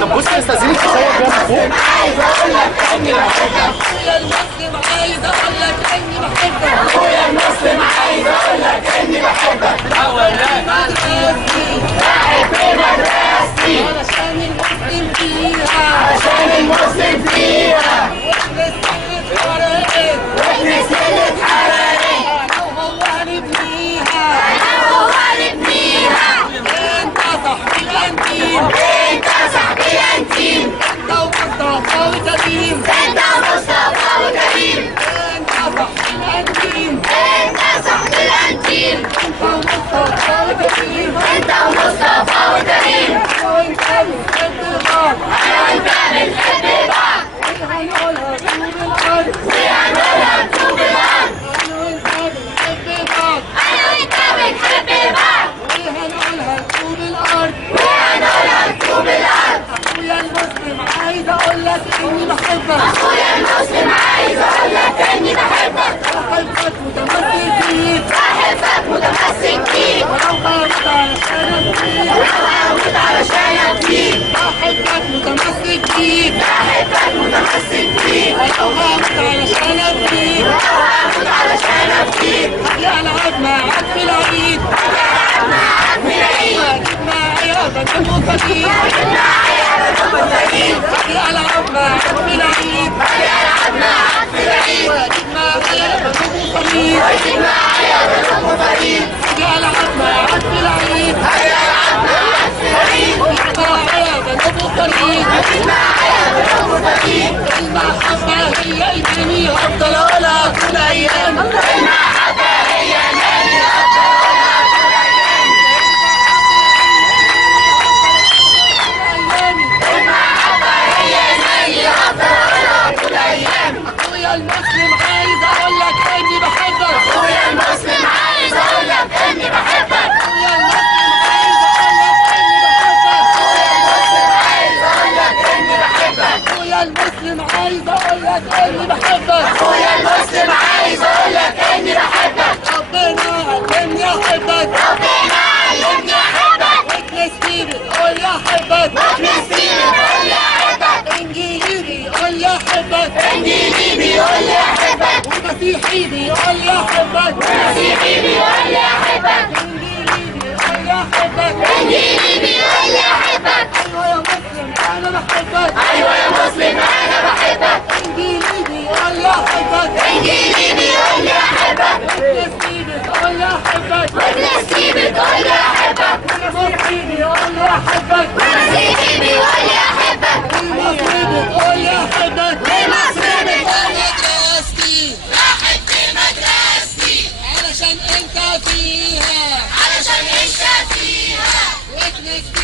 طب بص استاذنك تصور جنب فوق. عايز اقول لك اني بحبك. اخويا المسلم عايز اقول لك اني بحبك. اخويا المسلم عايز اقول لك اني بحبك. بحب مدرستي علشان المسلم فيها. علشان المسلم فيها. واحنا سنة حراري. انا وهو هنبنيها. انا وهو هنبنيها. انت صاحبي الانتيم. انت صاحبي الانتيم. انت ومصطفى وكريم. انت ومصطفى وكريم. انت صاحبي الانتيم. انت صاحبي الانتيم. انت ومصطفى وكريم. انت ومصطفى وكريم. انا وانت بنحب بعض. انا وانت بنحب بعض. وهنقولها طوب الارض. وهنقولها طوب الارض. انا وانت بنحب بعض. انا وانت بنحب بعض. وهنقولها طوب الارض. وهنقولها طوب الارض. اخويا المسلم عايز اقول لك اني بحبك. اخويا المسلم عايز اقول لك اني بحبك. بحبك متمسك بيك. بحبك متمسك بيك. ولو هموت علشانك فيك. ولو هموت علشانك فيك. بحبك متمسك بيك. بحبك متمسك بيك. ولو هموت علشانك فيك. ولو هموت علشانك فيك. هاجي العب معاك في العيد. هاجي العب معاك في العيد. هجيب معايا بنات وفقير. هجيب معايا بنات وفقير. هاجي العب معاك في العيد. هاجي العب معاك في العيد. وهجيب معايا بنات وفقير. هجيب معايا بنات وفقير. هاجي العب معاك في العيد. هاجي العب معاك في العيد. هجيب معايا بنات وفقير. هجيب معايا بنات وفقير. المحبة هي الدنيا افضل اقولها طول ايام. المحبة هي نادي افضل اقولها طول ايام. المحبة هي نادي افضل اقولها طول ايام. اخويا المسلم عايز اقول لك اني بحبك. اخويا المسلم عايز اقول لك اني بحبك. اخويا المسلم عايز اقول لك اني بحبك. اخويا المسلم عايز اقول لك اني بحبك. ربنا علمني احبك. ربنا علمني احبك. وكنيستي بتقول لي احبك. وكنيستي بتقول لي احبك. انجيلي بيقول لي احبك. انجيلي بيقول لي احبك. ومسيحي بيقول لي احبك. ومسيحي بيقول لي احبك. انجيلي بيقول لي احبك. انجيلي بيقول لي احبك. ايوه يا مسلم انا بحبك. ايوه يا مسلم انا بحبك. انجيلي بيقول لي احبك. انجيلي بيقول لي احبك. وكنيستي بتقول لي احبك. وكنيستي بتقول لي احبك. ومسيحي بيقول لي احبك. ومسيحي بيقول لي احبك. ومصري بتقول لي احبك. ومصري بتقول لي مدرستي. بحب مدرستي علشان انت فيها. علشان انت فيها. وكنيستي